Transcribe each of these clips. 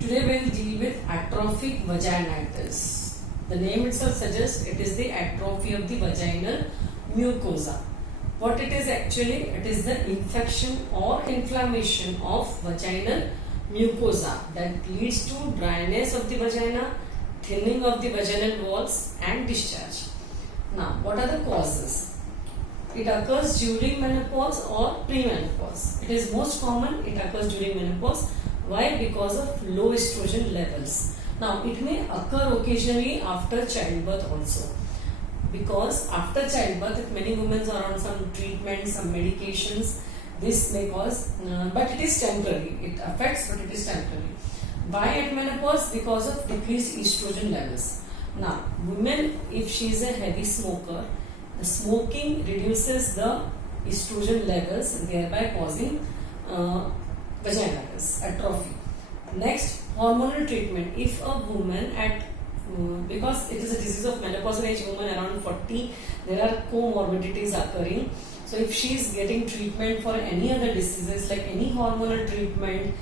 Today we'll deal with atrophic vaginitis. The name itself suggests it is the atrophy of the vaginal mucosa. What it is actually, it is the infection or inflammation of vaginal mucosa that leads to dryness of the vagina, thinning of the vaginal walls and discharge. Now, what are the causes? It occurs during menopause or premenopause. It is most common, it occurs during menopause. Why? Because of low estrogen levels. Now, it may occur occasionally after childbirth also. Because after childbirth, if many women are on some treatment, some medications, this may cause, but it is temporary. It affects, but it is temporary. Why at menopause? Because of decreased estrogen levels. Now, women, if she is a heavy smoker, the smoking reduces the estrogen levels, thereby causing vaginitis, atrophy. Next, hormonal treatment. If a woman because it is a disease of menopausal age woman around 40, there are comorbidities occurring. So if she is getting treatment for any other diseases like any hormonal treatment,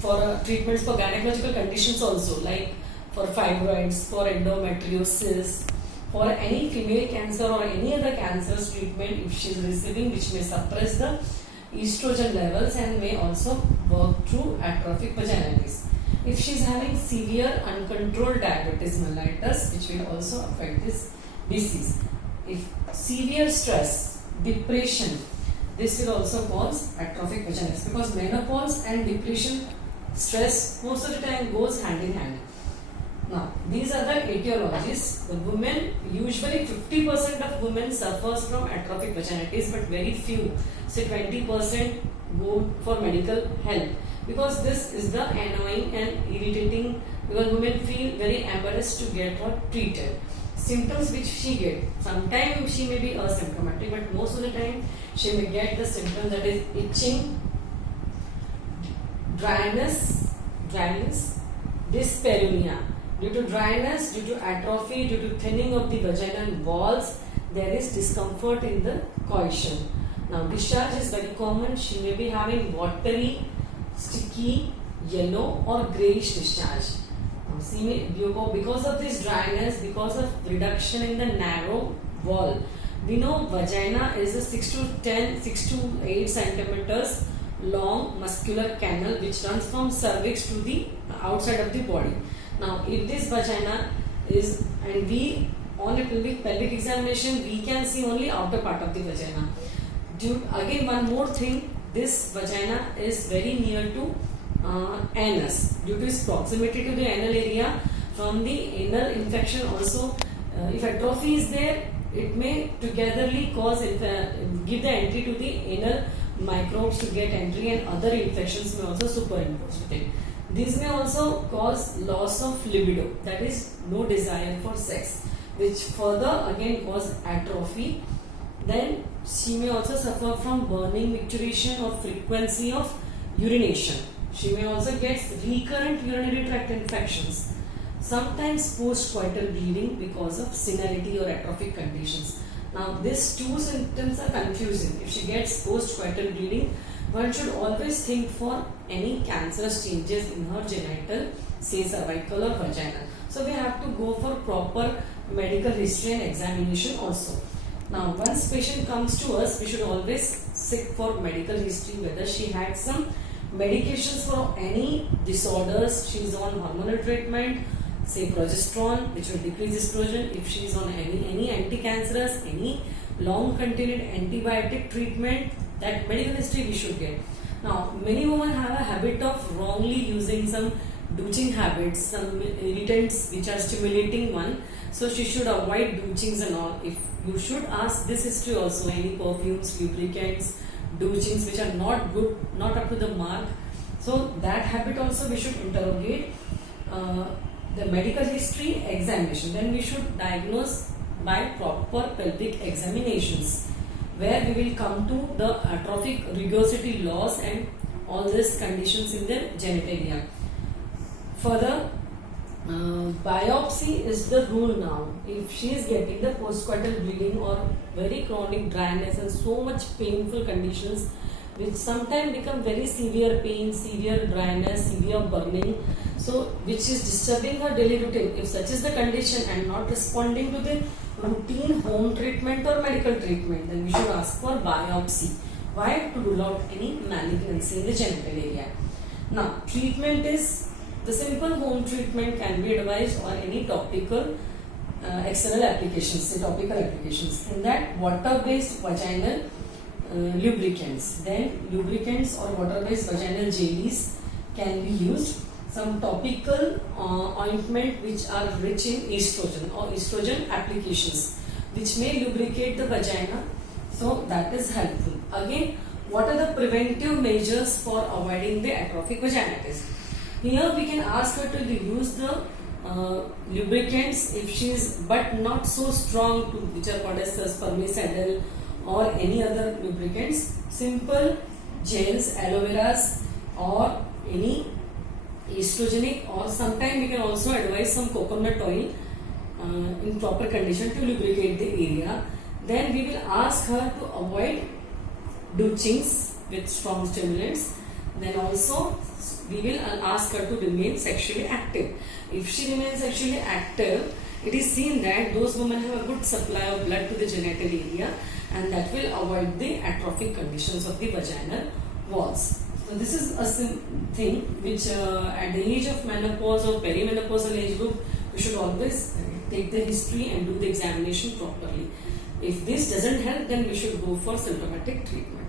for treatments for gynecological conditions also, like for fibroids, for endometriosis, for any female cancer or any other cancerous treatment, if she is receiving, which may suppress the estrogen levels and may also work through atrophic vaginitis. If she is having severe uncontrolled diabetes mellitus, which will also affect this disease. If severe stress, depression, this will also cause atrophic vaginitis, because menopause and depression, stress most of the time goes hand in hand. Now, these are the etiologies. The women, usually 50% of women suffers from atrophic vaginitis, but very few, say 20% go for medical help. Because this is the annoying and irritating, because women feel very embarrassed to get or treated. Symptoms which she get, sometimes she may be asymptomatic, but most of the time she may get the symptoms, that is itching, dryness, dyspareunia. Due to dryness, due to atrophy, due to thinning of the vaginal walls, there is discomfort in the coition. Now, discharge is very common. She may be having watery, sticky, yellow or greyish discharge. Because of this dryness, because of reduction in the narrow wall, we know vagina is a 6 to 8 centimeters long muscular canal which runs from cervix to the outside of the body. Now, if this vagina is, and we on a pelvic examination, we can see only outer part of the vagina. Again, one more thing, this vagina is very near to anus. Due to its proximity to the anal area, from the anal infection also, if atrophy is there, it may togetherly cause, give the entry to the anal microbes to get entry, and other infections may also superimpose with it. These may also cause loss of libido, that is no desire for sex, which further again cause atrophy. Then she may also suffer from burning, micturition or frequency of urination. She may also get recurrent urinary tract infections, sometimes post-coital bleeding because of senility or atrophic conditions. Now, these two symptoms are confusing. If she gets post-coital bleeding, one should always think for any cancerous changes in her genital, say cervical or vaginal. So, we have to go for proper medical history and examination also. Now, once patient comes to us, we should always seek for medical history, whether she had some medications for any disorders, she is on hormonal treatment, say progesterone, which will decrease estrogen. If she is on any anti-cancerous, any long continued antibiotic treatment, that medical history we should get. Now, many women have a habit of wrongly using some douching habits, some irritants which are stimulating one. So she should avoid douchings and all. If you should ask this history also, any perfumes, lubricants, douchings which are not good, not up to the mark. So that habit also we should interrogate. The medical history examination. Then we should diagnose by proper pelvic examinations, where we will come to the atrophic rugosity loss and all these conditions in the genitalia. Further, biopsy is the rule now. If she is getting the postcoital bleeding or very chronic dryness and so much painful conditions, which sometimes become very severe pain, severe dryness, severe burning, so which is disturbing her daily routine. If such is the condition and not responding to the routine home treatment or medical treatment, then we should ask for biopsy. Why? To rule out any malignancy in the genital area. Now, treatment is the simple home treatment can be advised or any topical external applications, say topical applications. In that, water-based vaginal lubricants. Then lubricants or water-based vaginal jellies can be used. Some topical ointment which are rich in estrogen or estrogen applications which may lubricate the vagina. So that is helpful. Again, what are the preventive measures for avoiding the atrophic vaginitis? Here we can ask her to use the lubricants if she is but not so strong to, which are called as spermicidal or any other lubricants. Simple gels, aloe veras or any estrogenic, or sometimes we can also advise some coconut oil in proper condition to lubricate the area. Then we will ask her to avoid douchings with strong stimulants. Then also we will ask her to remain sexually active. If she remains sexually active, it is seen that those women have a good supply of blood to the genital area, and that will avoid the atrophic conditions of the vaginal walls. So this is a thing which at the age of menopause or perimenopausal age group, we should always take the history and do the examination properly. If this doesn't help, then we should go for symptomatic treatment.